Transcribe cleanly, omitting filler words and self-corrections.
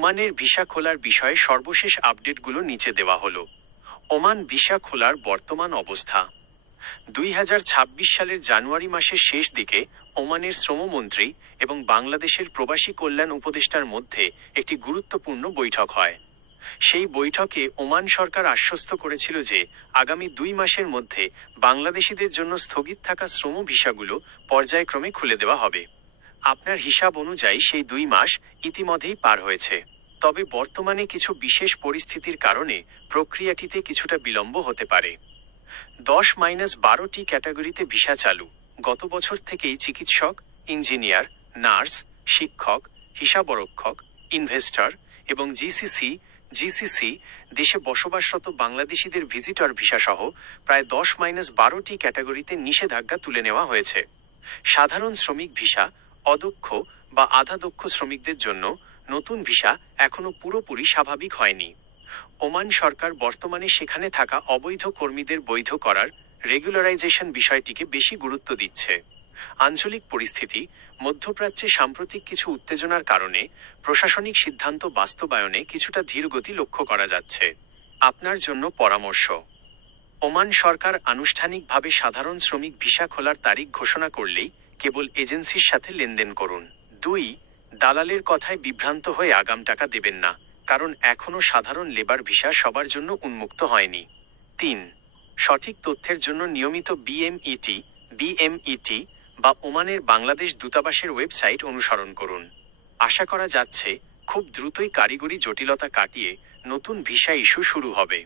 ওমানের ভিসা খোলার বিষয়ে সর্বশেষ আপডেটগুলো নিচে দেওয়া হলো। ওমান ভিসা খোলার বর্তমান অবস্থা। 2026 সালের জানুয়ারি মাসের শেষ দিকে ওমানের শ্রমমন্ত্রী এবং বাংলাদেশের প্রবাসী কল্যাণ উপদেষ্টার মধ্যে একটি গুরুত্বপূর্ণ বৈঠক হয়। সেই বৈঠকে ওমান সরকার আশ্বস্ত করেছিল যে আগামী 2 মাসের মধ্যে বাংলাদেশিদের জন্য স্থগিত থাকা শ্রম ভিসাগুলো পর্যায়ক্রমে খুলে দেওয়া হবে। আপনার হিসাব অনুযায়ী সেই 2 মাস ইতিমধ্যেই পার হয়েছে। তবে বর্তমানে কিছু বিশেষ পরিস্থিতির কারণে প্রক্রিয়াটিতে কিছুটা বিলম্ব হতে পারে। 10-12টি ক্যাটাগরিতে ভিসা চালু। গত বছর থেকেই চিকিৎসক, ইঞ্জিনিয়ার, নার্স, শিক্ষক, হিসাবরক্ষক, ইনভেস্টর এবং জিসিসি দেশে বসবাসরত বাংলাদেশিদের ভিজিটর ভিসা সহ প্রায় 10-12টি ক্যাটাগরিতে নিষেধাজ্ঞা তুলে নেওয়া হয়েছে। সাধারণ শ্রমিক ভিসা, অদক্ষ বা আধা দক্ষ শ্রমিকদের জন্য নতুন ভিসা এখনও পুরোপুরি স্বাভাবিক হয়নি। ওমান সরকার বর্তমানে সেখানে থাকা অবৈধ কর্মীদের বৈধ করার রেগুলারাইজেশন বিষয়টিকে বেশি গুরুত্ব দিচ্ছে। আঞ্চলিক পরিস্থিতি, মধ্যপ্রাচ্যে সাম্প্রতিক কিছু উত্তেজনার কারণে প্রশাসনিক সিদ্ধান্ত বাস্তবায়নে কিছুটা ধীরগতি লক্ষ্য করা যাচ্ছে। আপনার জন্য পরামর্শ। ওমান সরকার আনুষ্ঠানিকভাবে সাধারণ শ্রমিক ভিসা খোলার তারিখ ঘোষণা করলেই কেবল এজেন্সির সাথে লেনদেন করুন। 2. দালালের কথায় বিভ্রান্ত হয়ে আগাম টাকা দেবেন না, কারণ এখনও সাধারণ লেবার ভিসা সবার জন্য উন্মুক্ত হয়নি। 3. সঠিক তথ্যের জন্য নিয়মিত বিএমইটি বা ওমানের বাংলাদেশ দূতাবাসের ওয়েবসাইট অনুসরণ করুন। আশা করা যাচ্ছে খুব দ্রুতই কারিগরি জটিলতা কাটিয়ে নতুন ভিসা ইস্যু শুরু হবে।